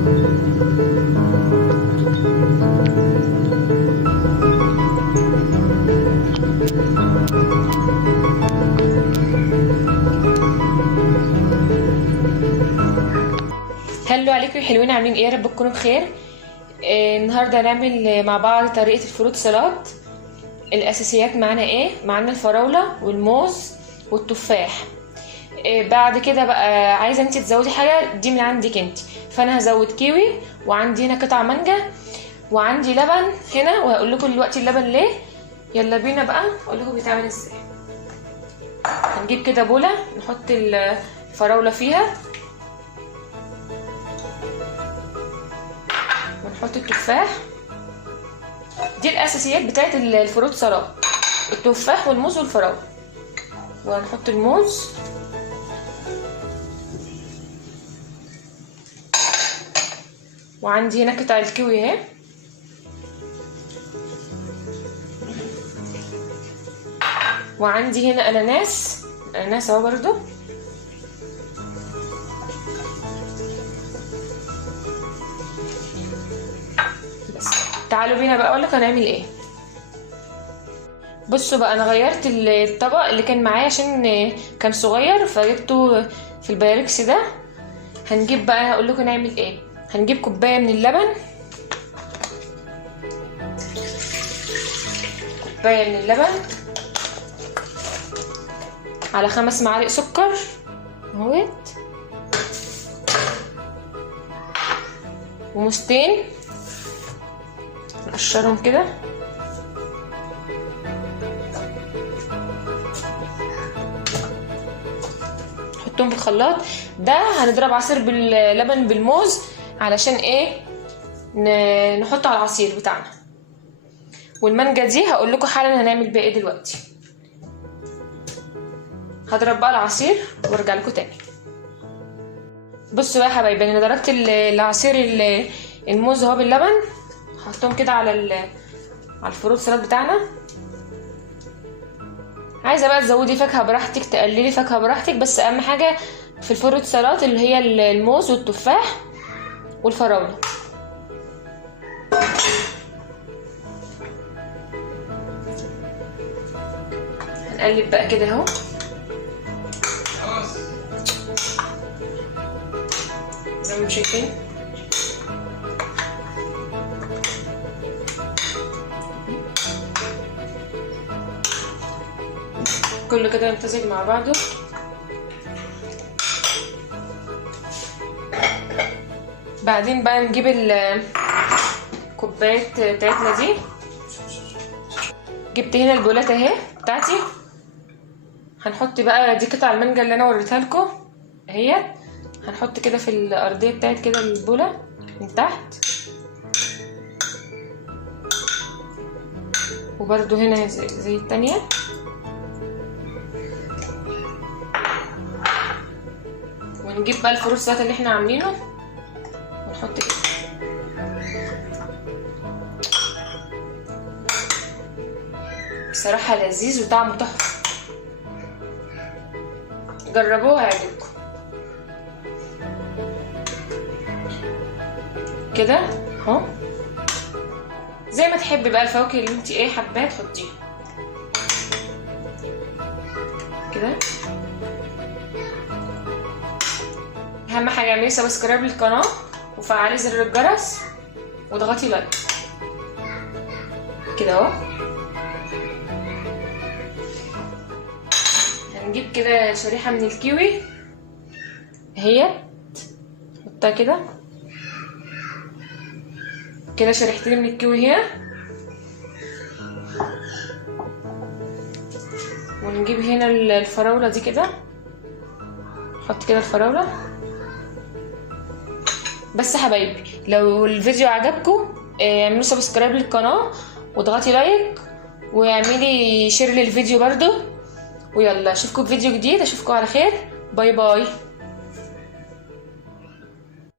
هلو عليكم يا حلوين، عاملين ايه؟ يا رب تكونوا بخير. النهارده هنعمل مع بعض طريقه الفروت سلطات. الاساسيات معانا ايه؟ معانا الفراوله والموز والتفاح. بعد كده بقى عايزه انت تزودي حاجه دي من عندك انت، فانا هزود كيوي، وعندي هنا قطع مانجا، وعندي لبن هنا، وهقول لكم دلوقتي اللبن ليه. يلا بينا بقى اقول لكم بيتعمل ازاي. هنجيب كده بوله نحط الفراوله فيها، ونحط التفاح. دي الاساسيات بتاعت الفروت سلطات، التفاح والموز والفراوله. وهنحط الموز، وعندي هنا قطع الكيوي اهي، وعندي هنا اناناس اهو برضو. بس تعالوا بينا بقى اقولك هنعمل ايه. بصوا بقى، انا غيرت الطبق اللي كان معايا عشان كان صغير فجبته في البايركس ده. هنجيب بقى هقول لكم نعمل ايه. هنجيب كوبايه من اللبن، على 5 معالق سكر اهوت، وموزتين نقشرهم كده، نحطهم في الخلاط ده. هنضرب عصير باللبن بالموز علشان ايه؟ نحطه على العصير بتاعنا. والمانجا دي هقول لكم حالا هنعمل بيها ايه دلوقتي. هضرب بقى العصير وارجع لكم تاني. بصوا بقى يا حبايبي، انا ضربت العصير الموز اهو باللبن، هحطهم كده على الفروت سلطات بتاعنا. عايزه بقى تزودي فاكهه براحتك، تقللي فاكهه براحتك، بس اهم حاجه في الفروت سلطات اللي هي الموز والتفاح والفراوله. هنقلب بقى كده اهو، زي ما انتم شايفين. كله كده يمتزج مع بعضه. بعدين بقى نجيب الكوبايات بتاعتنا دي. جبت هنا البولات اهي بتاعتي. هنحط بقى دي قطع المانجا اللي انا وريتها لكم اهي، هنحط كده في الارضيه بتاعت كده البوله من تحت، وبرده هنا زي التانية. ونجيب بقى الفروت سلطات اللي احنا عاملينه ونحط كده. بصراحة لذيذ وطعمه تحفة، جربوها هيعجبكم. كده اهو، زي ما تحبي بقى الفواكه اللي انت ايه حباه تحطيها كده. اهم حاجه اعملي سبسكرايب للقناه وفعلي زر الجرس واضغطي لايك كده اهو. هنجيب كده شريحه من الكيوي اهي، نحطها كده كده، شريحتين من الكيوي هنا. ونجيب هنا الفراوله دي كده، نحط كده الفراوله. بس يا حبايبي، لو الفيديو عجبكم اعملوا سبسكرايب للقناه واضغطي لايك واعملي شير للفيديو برضو. ويلا اشوفكم في فيديو جديد، اشوفكم على خير، باي باي.